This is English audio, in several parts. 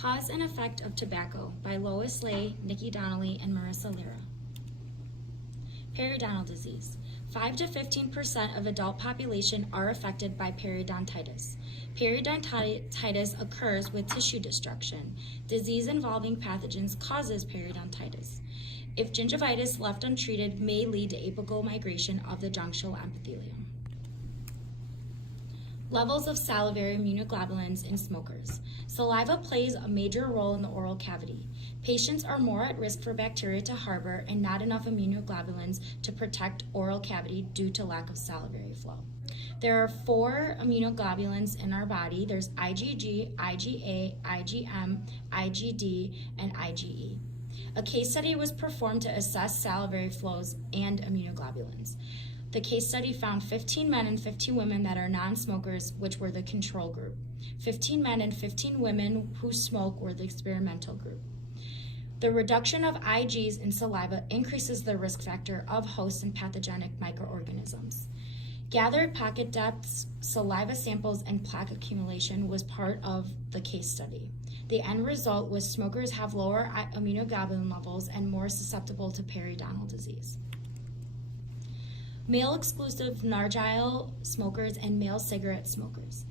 Cause and Effect of Tobacco by Lois Lay, Nikki Donnelly, and Marissa Lira. Periodontal disease. 5 to 15% of adult population are affected by periodontitis. Periodontitis occurs with tissue destruction. Disease involving pathogens causes periodontitis. If gingivitis left untreated may lead to apical migration of the junctional epithelium. Levels of salivary immunoglobulins in smokers. Saliva plays a major role in the oral cavity. Patients are more at risk for bacteria to harbor and not enough immunoglobulins to protect oral cavity due to lack of salivary flow. There are 4 immunoglobulins in our body. There's IgG, IgA, IgM, IgD, and IgE. A case study was performed to assess salivary flows and immunoglobulins. The case study found 15 men and 15 women that are non-smokers, which were the control group. 15 men and 15 women who smoke were the experimental group. The reduction of Igs in saliva increases the risk factor of host and pathogenic microorganisms. Gathered pocket depths, saliva samples, and plaque accumulation was part of the case study. The end result was smokers have lower immunoglobulin levels and more susceptible to periodontal disease. Male-exclusive nargile smokers and male cigarette smokers.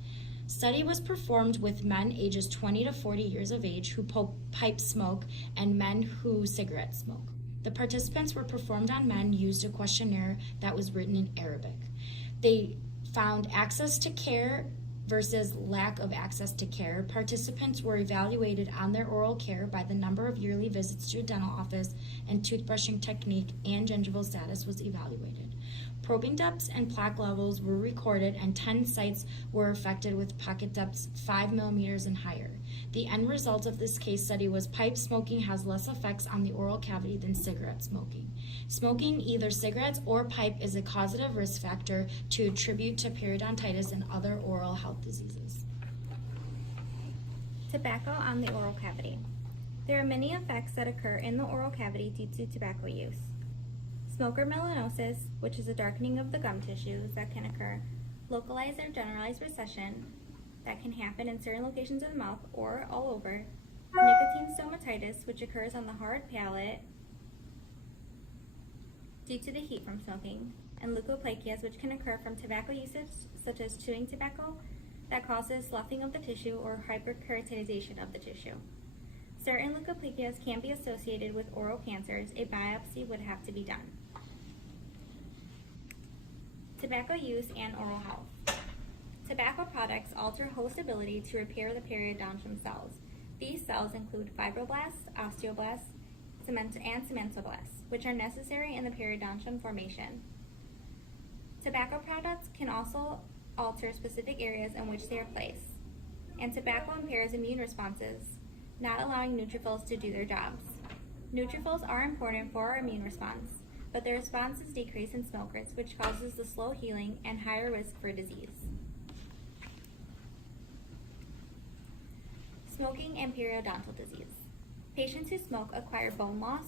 Study was performed with men ages 20 to 40 years of age who pipe smoke and men who cigarette smoke. The participants were performed on men used a questionnaire that was written in Arabic. They found access to care versus lack of access to care. Participants were evaluated on their oral care by the number of yearly visits to a dental office, and toothbrushing technique and gingival status was evaluated. Probing depths and plaque levels were recorded, and 10 sites were affected with pocket depths 5 millimeters and higher. The end result of this case study was pipe smoking has less effects on the oral cavity than cigarette smoking. Smoking either cigarettes or pipe is a causative risk factor to attribute to periodontitis and other oral health diseases. Tobacco on the oral cavity. There are many effects that occur in the oral cavity due to tobacco use. Smoker melanosis, which is a darkening of the gum tissues that can occur, localized or generalized recession that can happen in certain locations of the mouth or all over, nicotine stomatitis, which occurs on the hard palate due to the heat from smoking, and leukoplakias, which can occur from tobacco usage, such as chewing tobacco, that causes sloughing of the tissue or hyperkeratization of the tissue. Certain leukoplakias can be associated with oral cancers. A biopsy would have to be done. Tobacco use and oral health. Tobacco products alter host ability to repair the periodontium cells. These cells include fibroblasts, osteoblasts, and cementoblasts, which are necessary in the periodontium formation. Tobacco products can also alter specific areas in which they are placed, and tobacco impairs immune responses, not allowing neutrophils to do their jobs. Neutrophils are important for our immune response, but their response is decreased in smokers, which causes the slow healing and higher risk for disease. Smoking and periodontal disease. Patients who smoke acquire bone loss,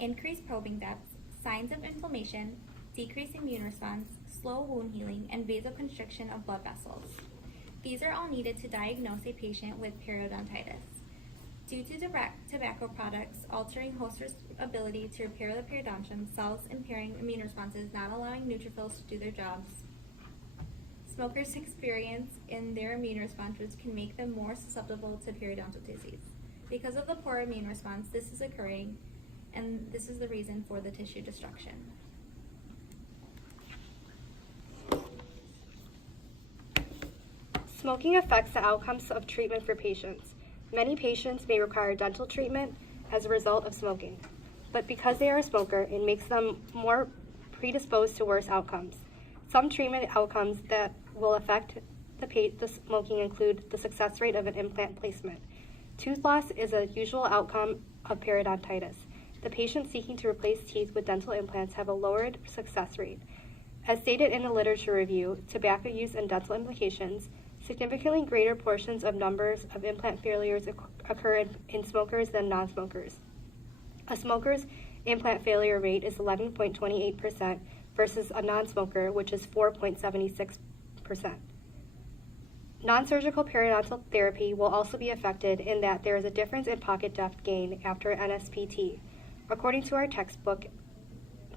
increased probing depths, signs of inflammation, decreased immune response, slow wound healing, and vasoconstriction of blood vessels. These are all needed to diagnose a patient with periodontitis. Due to tobacco products altering host ability to repair the periodontium, cells impairing immune responses, not allowing neutrophils to do their jobs, smokers' experience in their immune response, which can make them more susceptible to periodontal disease. Because of the poor immune response, this is occurring, and this is the reason for the tissue destruction. Smoking affects the outcomes of treatment for patients. Many patients may require dental treatment as a result of smoking, but because they are a smoker, it makes them more predisposed to worse outcomes. Some treatment outcomes that will affect the smoking include the success rate of an implant placement. Tooth loss is a usual outcome of periodontitis. The patients seeking to replace teeth with dental implants have a lowered success rate. As stated in the literature review, Tobacco Use and Dental Implications, significantly greater portions of numbers of implant failures occur in smokers than non-smokers. A smoker's implant failure rate is 11.28% versus a non-smoker, which is 4.76%. Non-surgical periodontal therapy will also be affected in that there is a difference in pocket depth gain after NSPT. According to our textbook,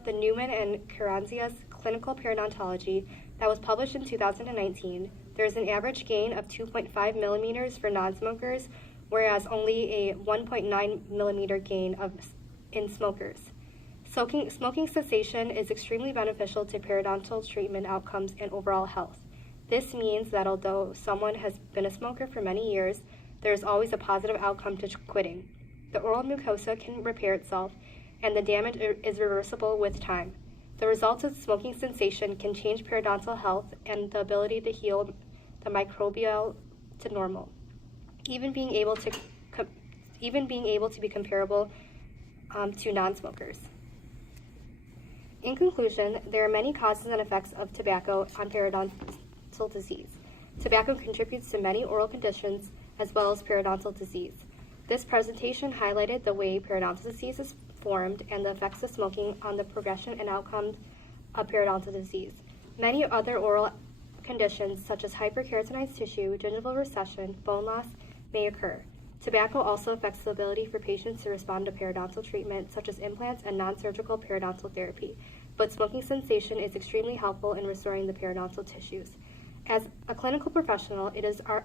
the Newman and Carranzia's Clinical Periodontology that was published in 2019, there is an average gain of 2.5 millimeters for non-smokers, whereas only a 1.9 millimeter gain in smokers. Smoking cessation is extremely beneficial to periodontal treatment outcomes and overall health. This means that although someone has been a smoker for many years, there is always a positive outcome to quitting. The oral mucosa can repair itself, and the damage is reversible with time. The results of smoking cessation can change periodontal health and the ability to heal the microbial to normal, even being able to be comparable to non-smokers. In conclusion, there are many causes and effects of tobacco on periodontal disease. Tobacco contributes to many oral conditions as well as periodontal disease. This presentation highlighted the way periodontal disease is formed and the effects of smoking on the progression and outcomes of periodontal disease. Many other oral conditions such as hyperkeratinized tissue, gingival recession, bone loss may occur. Tobacco also affects the ability for patients to respond to periodontal treatment such as implants and non-surgical periodontal therapy, but smoking cessation is extremely helpful in restoring the periodontal tissues. As a clinical professional, it is our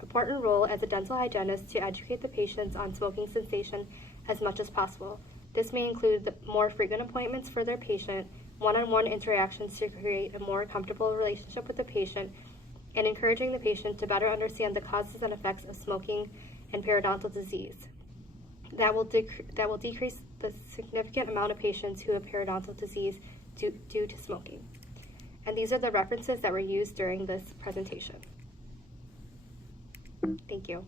important role as a dental hygienist to educate the patients on smoking cessation as much as possible. This may include more frequent appointments for their patient, one-on-one interactions to create a more comfortable relationship with the patient, and encouraging the patient to better understand the causes and effects of smoking and periodontal disease. That will decrease the significant amount of patients who have periodontal disease due to smoking. And these are the references that were used during this presentation. Thank you.